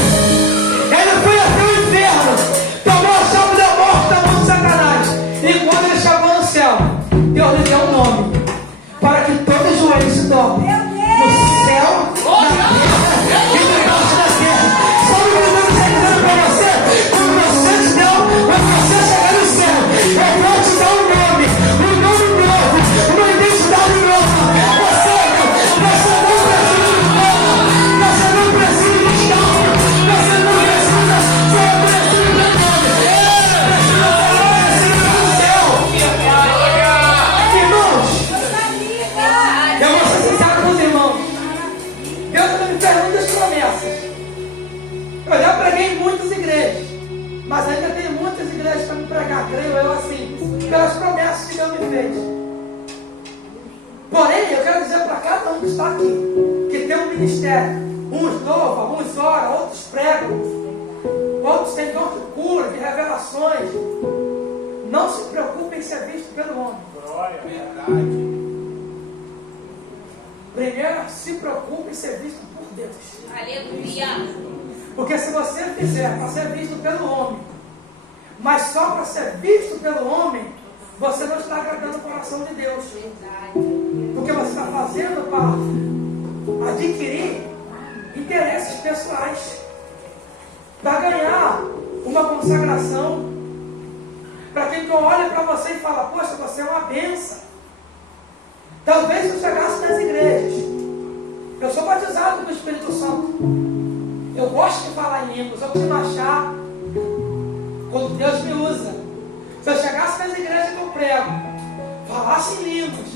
ele foi até o inferno, tomou a chave da morte da mão de Satanás. E quando ele chegou no céu, Deus lhe deu um nome, para que todo joelho se dobre, no céu, na terra e debaixo da terra. Sabe o que Deus está dizendo para você? Quando você chegar no céu, eu vou te dar um nome novo, uma identidade nova. Você não precisa de escala, você não precisa ser oferecido pelo nome. Irmãos, eu vou ser sincero com os irmãos. Deus não me fez muitas promessas. Eu já preguei em muitas igrejas, mas ainda tem muitas igrejas para me pregar, creio eu assim, pelas promessas que Deus me fez. Porém, eu quero dizer para cada um que está aqui, que tem um ministério: uns louvam, uns oram, outros pregam, outros têm dom de cura, de revelações. Não se preocupe em ser visto pelo homem. Verdade. Primeiro, se preocupe em ser visto por Deus. Aleluia. Porque se você fizer para ser visto pelo homem, mas só para ser visto pelo homem, você não está agradando o coração de Deus. Porque você está fazendo para adquirir interesses pessoais, para ganhar uma consagração, para quem olha para você e fala: poxa, você é uma bênção. Talvez se eu chegasse nas igrejas, eu sou batizado com o Espírito Santo, eu gosto de falar em línguas, eu preciso achar quando Deus me usa. Se eu chegasse nas igrejas que eu prego, falasse em línguas,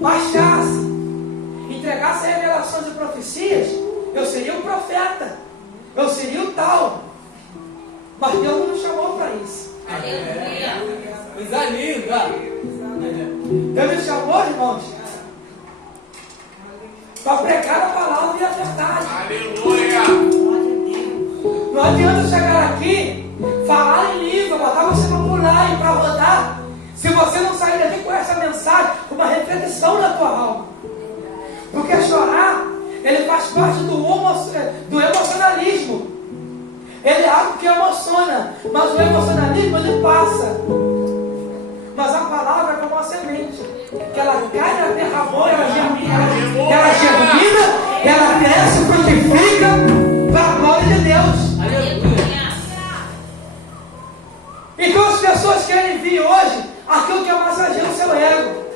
baixasse, entregasse revelações e profecias, eu seria um profeta, eu seria o tal. Mas Deus não me chamou para isso. Aleluia. Coisa linda. Deus me chamou, irmãos, para pregar a palavra e a verdade. Aleluia. Não adianta eu chegar aqui, falar em língua, botar você para pular e para rodar, se você não sair daqui com essa mensagem, com uma reflexão na tua alma. Porque chorar, ele faz parte do emocionalismo. Ele é algo que emociona, mas o emocionalismo ele passa. Mas a palavra é como uma semente, que ela cai na terra boa, ela germina, ela cresce, frutifica, para a glória de Deus. Aleluia. Então as pessoas querem vir hoje aquilo que massageia o seu ego.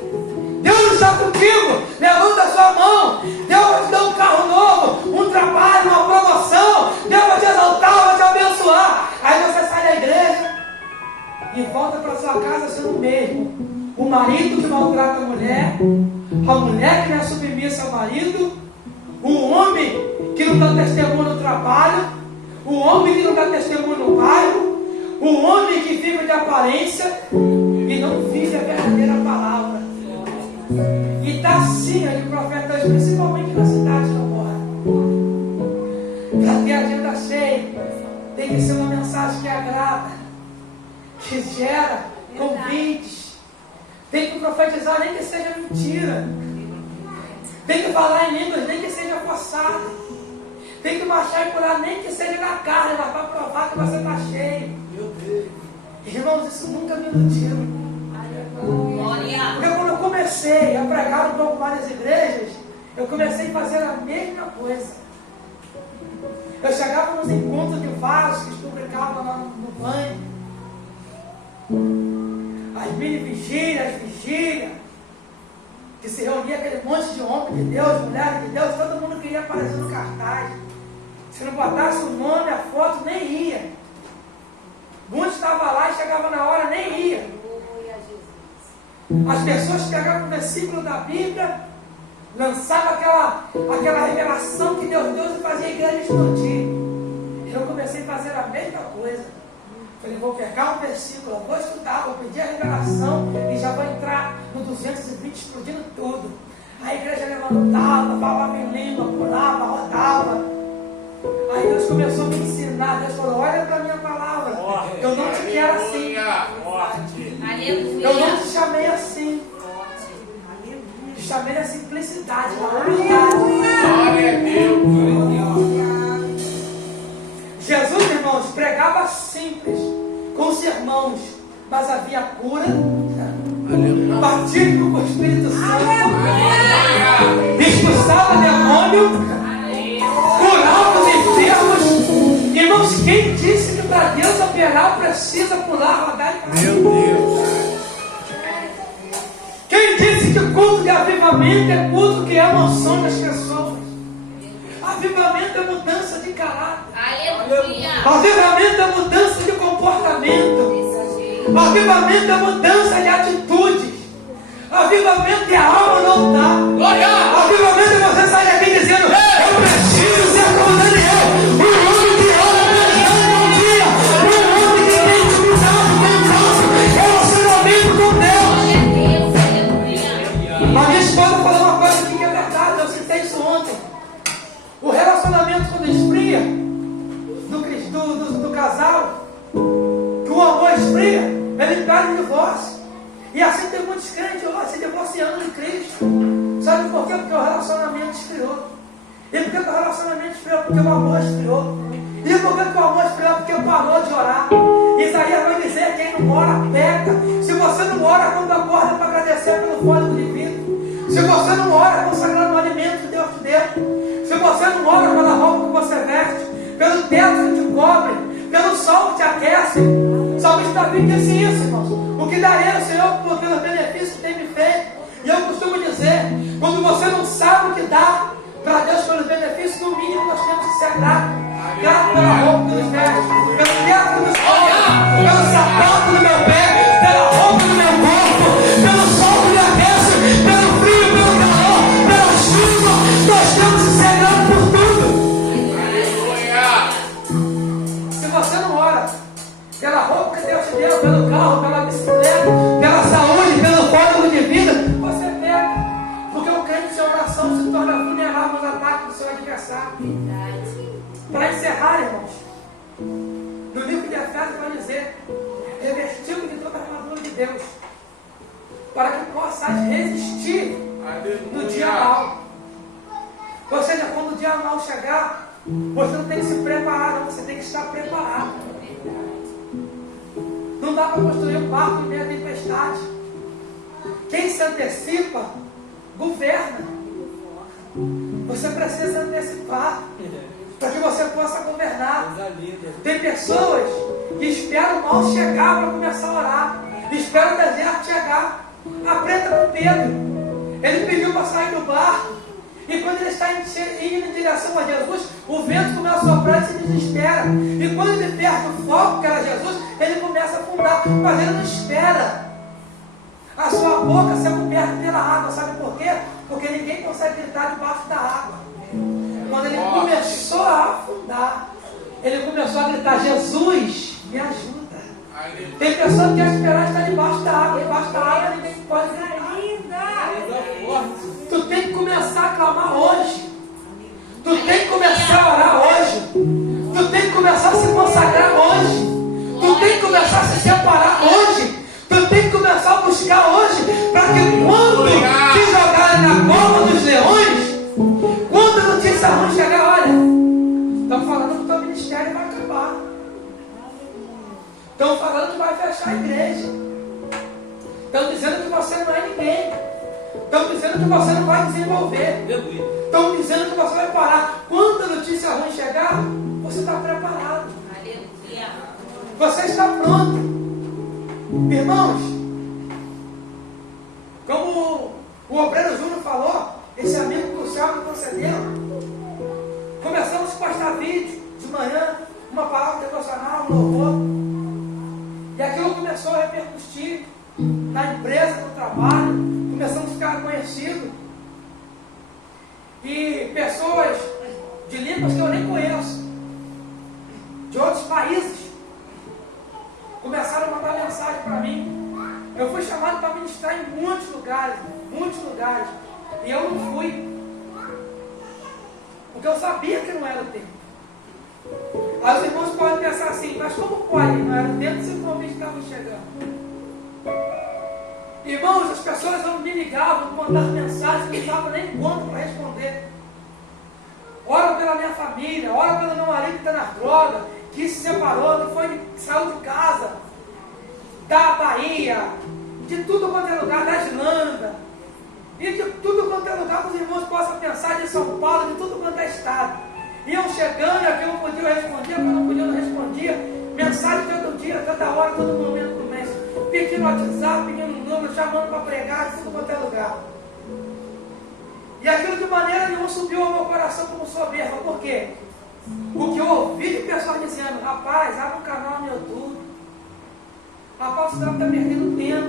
Deus está contigo, levanta a sua mão. Deus vai te dar um carro novo, um trabalho, uma promoção. Deus vai te exaltar, vai te abençoar. Aí você sai da igreja e volta para sua casa sendo o mesmo. O marido que maltrata a mulher que não é submissa ao marido, o homem que não dá testemunho no trabalho, o homem que não dá testemunho no bairro, o homem que fica de aparência e não vive a verdadeira palavra. E está assim, de profeta, principalmente na cidade que eu moro. Para ter a agenda cheia, tem que ser uma mensagem que agrada, que gera convites. Tem que profetizar, nem que seja mentira. Tem que falar em línguas, nem que seja forçado. Tem que marchar e curar, nem que seja na carne, mas para provar que você está cheio. Irmãos, isso nunca me iludiu. Porque quando eu comecei a pregar um pouco mais nas igrejas, eu comecei a fazer a mesma coisa. Eu chegava nos encontros de vasos que eles publicavam lá no banho. As mini vigílias, que se reunia aquele monte de homens de Deus, mulheres de Deus, todo mundo queria aparecer no cartaz. Se não botasse o nome, a foto, nem ia. Muitos estavam lá e chegava na hora, nem ia. As pessoas pegavam o versículo da Bíblia, lançavam aquela revelação que Deus deu e fazia a igreja explodir. Eu comecei a fazer a mesma coisa. Falei, vou pegar um versículo, vou estudar, vou pedir a revelação e já vou entrar no 220 explodindo tudo. A igreja levantava, falava em língua, pulava, rodava. Aí Deus começou a me ensinar. Deus falou, olha para a minha palavra. Eu não te quero assim. Eu não te chamei assim. Te chamei na simplicidade, na humildade. Glória a Deus. Jesus, irmãos, pregava simples, com os irmãos, mas havia cura, batismo com o Espírito Santo, expulsava demônio, curava os enfermos. Irmãos, quem disse que para Deus operar precisa pular, rodar e cair? Meu Deus. Quem disse que o culto de avivamento é culto que emoção das pessoas? Avivamento é mudança de caráter. Aleluia. Avivamento é mudança de comportamento. Avivamento é mudança de atitudes. Avivamento é a alma não dá. Avivamento é você sair daqui dizendo, eu preciso ser como Daniel, um homem que ora mediano um dia, um homem que tem intimidade com Deus, relacionamento com Deus. A minha esposa falou uma coisa aqui que é verdade, eu citei isso ontem. O relacionamento quando esfria do casal, que o amor esfria, ele pede o divórcio. E assim tem muitos crentes lá se divorciando de Cristo. Sabe por quê? Porque o relacionamento esfriou. E por que o relacionamento esfriou? Porque o amor esfriou. E por que o amor esfriou? Porque parou de orar. Isaías vai dizer, quem não ora, peca. Se você não ora quando acorda para agradecer pelo fôlego de vida, se você não ora consagrando o alimento que Deus te deu, se você não ora pela roupa que você veste, pelo teto que te cobre, pelo sol que te aquece, o salmista Davi disse isso, irmãos. O que darei ao Senhor pelo benefício que tem me feito? E eu costumo dizer, quando você não sabe o que dá para Deus pelos benefícios, no mínimo nós temos que ser gratos. Grato pela roupa que nos veste, pelo teto que nos cobre, pelo sapato do meu pé, pela roupa do meu corpo, pelo sol que me aquece, pelo frio, pelo calor, pela chuva. Nós temos que ser gratos por tudo. Se você não ora pela roupa que Deus te deu, pelo carro, pela bicicleta, pela saúde, pelo fôlego de vida, você pega. Porque o crente sem oração se torna vulnerável aos ataques do seu adversário. Para encerrar, irmãos, no livro de Efésios vai dizer, revestido de toda a armadura de Deus, para que possas resistir no dia mal. Ou seja, quando o dia mal chegar, você não tem que se preparar, não, você tem que estar preparado. Não dá para construir um barco em meio à tempestade. Quem se antecipa, governa. Você precisa antecipar para que você possa governar. Tem pessoas que esperam o mal chegar para começar a orar. Esperam o deserto chegar. Aprenda com Pedro. Ele pediu para sair do barco. E quando ele está indo em direção a Jesus, o vento começa a soprar e se desespera. E quando ele perde o foco, que era Jesus, ele começa a afundar. Mas ele não espera a sua boca ser coberta pela água. Sabe por quê? Porque ninguém consegue gritar debaixo da água. Quando ele começou a afundar, ele começou a gritar: Jesus, me ajuda. Tem pessoa que quer esperar estar debaixo da água. Debaixo da água ninguém pode gritar. Tu tem que começar a clamar hoje. Tu tem que começar a orar hoje. Tu tem que começar a se consagrar hoje. Tu tem que começar a se separar hoje. Tu tem que começar a buscar hoje, para que quando te jogarem na cova dos leões, quando a notícia ruim chegar, olha, estão falando que o teu ministério vai acabar. Estão falando que vai fechar a igreja. Estão dizendo que você não é ninguém. Estão dizendo que você não vai desenvolver. Estão dizendo que você vai parar. Quando a notícia ruim chegar, você está preparado. Aleluia. Você está pronto. Irmãos, como o obreiro Júnior falou, esse amigo que o céu me concedeu, começamos a postar vídeo de manhã, uma palavra devocional, um louvor. E aquilo começou a repercutir na empresa, no trabalho. Começamos a ficar conhecidos. E pessoas de línguas que eu nem conheço, de outros países, começaram a mandar mensagem para mim. Eu fui chamado para ministrar em muitos lugares. E eu não fui. Porque eu sabia que não era o tempo. Aí os irmãos podem pensar assim: mas como pode? Não era o tempo se o convite estava chegando. Irmãos, as pessoas não me ligavam, mandavam mensagens, não davam nem conta para responder. Ora pela minha família, ora pelo meu marido que está nas drogas, que se separou, que saiu de casa, da Bahia, de tudo quanto é lugar, da Islândia, e de tudo quanto é lugar que os irmãos possam pensar, de São Paulo, de tudo quanto é estado. Iam chegando, aqui eu podia, eu respondia, quando não podia, eu não respondia. Mensagem todo dia, toda hora, todo momento do mês. Pedindo WhatsApp, pedindo número, chamando para pregar, de tudo quanto é lugar. E aquilo de maneira nenhuma subiu ao meu coração como soberba. Por quê? O que eu ouvi de pessoas dizendo: rapaz, abre um canal no YouTube. Rapaz, você não está perdendo tempo.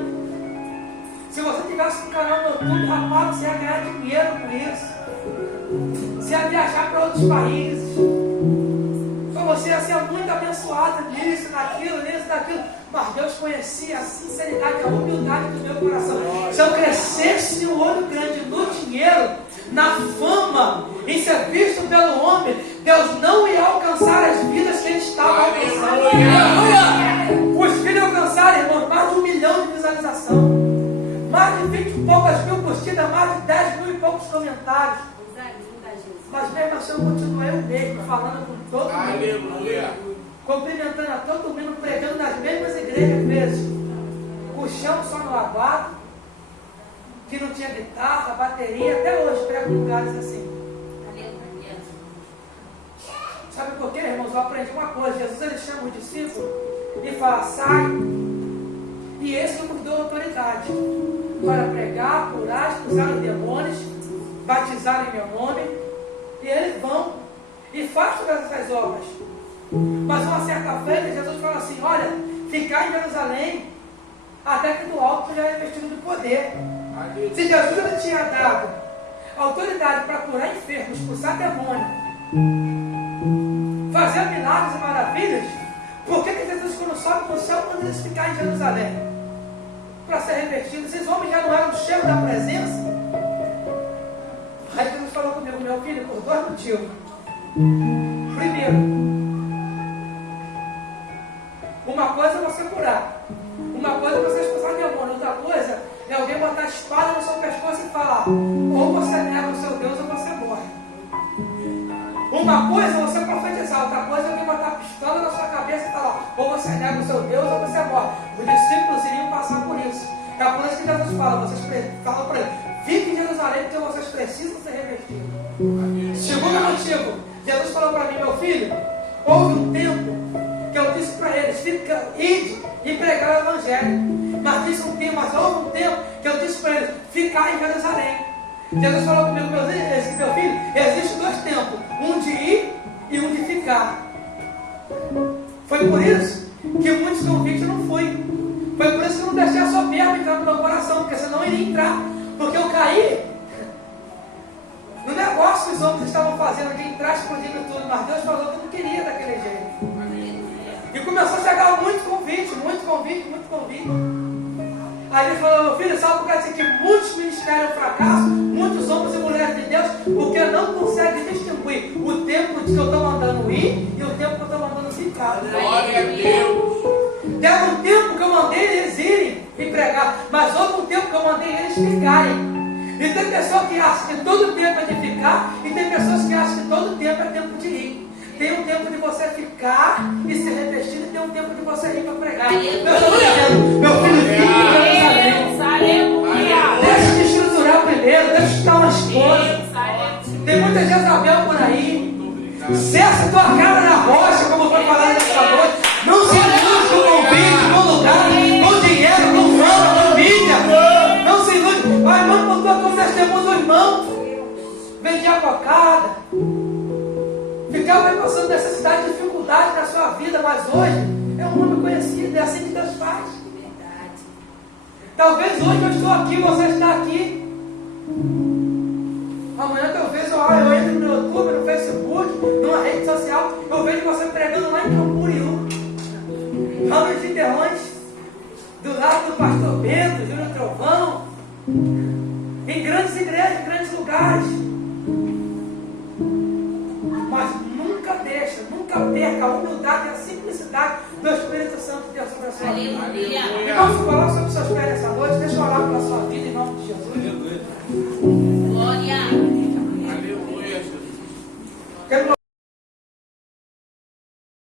Se você tivesse um canal no YouTube, rapaz, você ia ganhar dinheiro com isso. Você ia viajar para outros países. Você ia ser muito abençoado nisso, naquilo. Mas Deus conhecia a sinceridade, a humildade do meu coração. Se eu crescesse no olho grande, no dinheiro, na fama, em ser visto pelo homem, Deus não ia alcançar as vidas que Ele estava alcançando. Os filhos alcançaram, irmãos, mais de 1 milhão de visualização, mais de 20 e poucas mil curtidas, mais de 10 mil e poucos comentários. Mas mesmo assim eu continuei o mesmo, falando com todo mundo, cumprimentando a todo mundo, pregando nas mesmas igrejas, às vezes, com o chão só no lavado, que não tinha guitarra, bateria. Até hoje prego em lugares assim. Sabe por quê, irmãos? Eu aprendi uma coisa: Jesus, ele chama os discípulos e fala: sai. E esse nos deu autoridade para pregar, curar, expulsar os demônios, batizar em meu nome. E eles vão e fazem todas essas obras. Mas uma certa feita, Jesus fala assim: olha, ficar em Jerusalém até que do alto já é vestido de poder. Se Jesus ele tinha dado autoridade para curar enfermos, expulsar demônios, fazer milagres e maravilhas, por que Jesus, quando sobe para o céu, manda eles ficar em Jerusalém para ser revestidos? Esses homens já não eram cheios da presença? Aí Jesus falou comigo: meu filho, por 2 motivos. Primeiro, uma coisa é você curar, uma coisa é você expulsar demônio, outra coisa é alguém botar a espada no seu pescoço e falar: ou você nega o seu Deus ou você morre. Uma coisa é você profetizar, outra coisa é alguém botar a pistola na sua cabeça e falar: ou você nega o seu Deus ou você morre. Os discípulos iriam passar por isso. É por isso que Jesus fala, fala para ele, fique em Jerusalém porque vocês precisam ser revestidos. Segundo motivo, Jesus falou para mim, meu filho, houve um tempo que eu disse para eles, ide e pregar o Evangelho. Mas houve um tempo que eu disse para eles, ficar em Jerusalém. Jesus falou comigo, meu filho, existem dois tempos, um de ir e um de ficar. Foi por isso que muitos convites eu não fui. Foi por isso que eu não deixei a sua perna entrar no meu coração, porque senão eu iria entrar. Porque eu caí no negócio que os homens estavam fazendo, de entrar explodindo tudo, mas Deus falou que eu não queria daquele jeito. E começou a chegar muito convite. Aí ele falou, meu filho, sabe por que muitos ministérios fracassam, muitos homens e mulheres de Deus, porque não conseguem distinguir o tempo que eu estou mandando ir e o tempo que eu estou mandando ficar. Glória a Deus. Teve um tempo que eu mandei eles irem e pregar, mas houve um tempo que eu mandei eles ficarem. E tem pessoas que acham que todo tempo é de ficar, e tem pessoas que acham que todo tempo é tempo de ir. Tem um tempo de você ficar e ser revestido, e tem um tempo de você ir para pregar. Meu filho, fica Aleluia. deixa de estruturar primeiro, deixa de estar uma esposa. Tem muita Jezabel por aí. Cessa tua cara na rocha, como foi falado nessa noite. Não se ilude com convite, com lugar, com dinheiro, com fama, com mídia. Não se ilude. Vai, irmão, contou com o testemunho do irmão. Vendia cocada. Ficava passando necessidade, dificuldade na sua vida, mas hoje é um homem conhecido, é assim que Deus faz. Talvez hoje eu estou aqui, você está aqui. Amanhã talvez eu entro no YouTube, no Facebook, numa rede social, eu vejo você pregando lá em Camboriú. Ramos de Terrões, do lado do pastor Bento, Júnior Trovão, em grandes igrejas, em grandes lugares. Mas nunca perca a humildade e a simplicidade do Espírito Santo de Deus sobre a sua vida. Aleluia. Irmãos, coloque sobre os seus pés essa noite, deixa eu orar pela sua vida em nome de Jesus.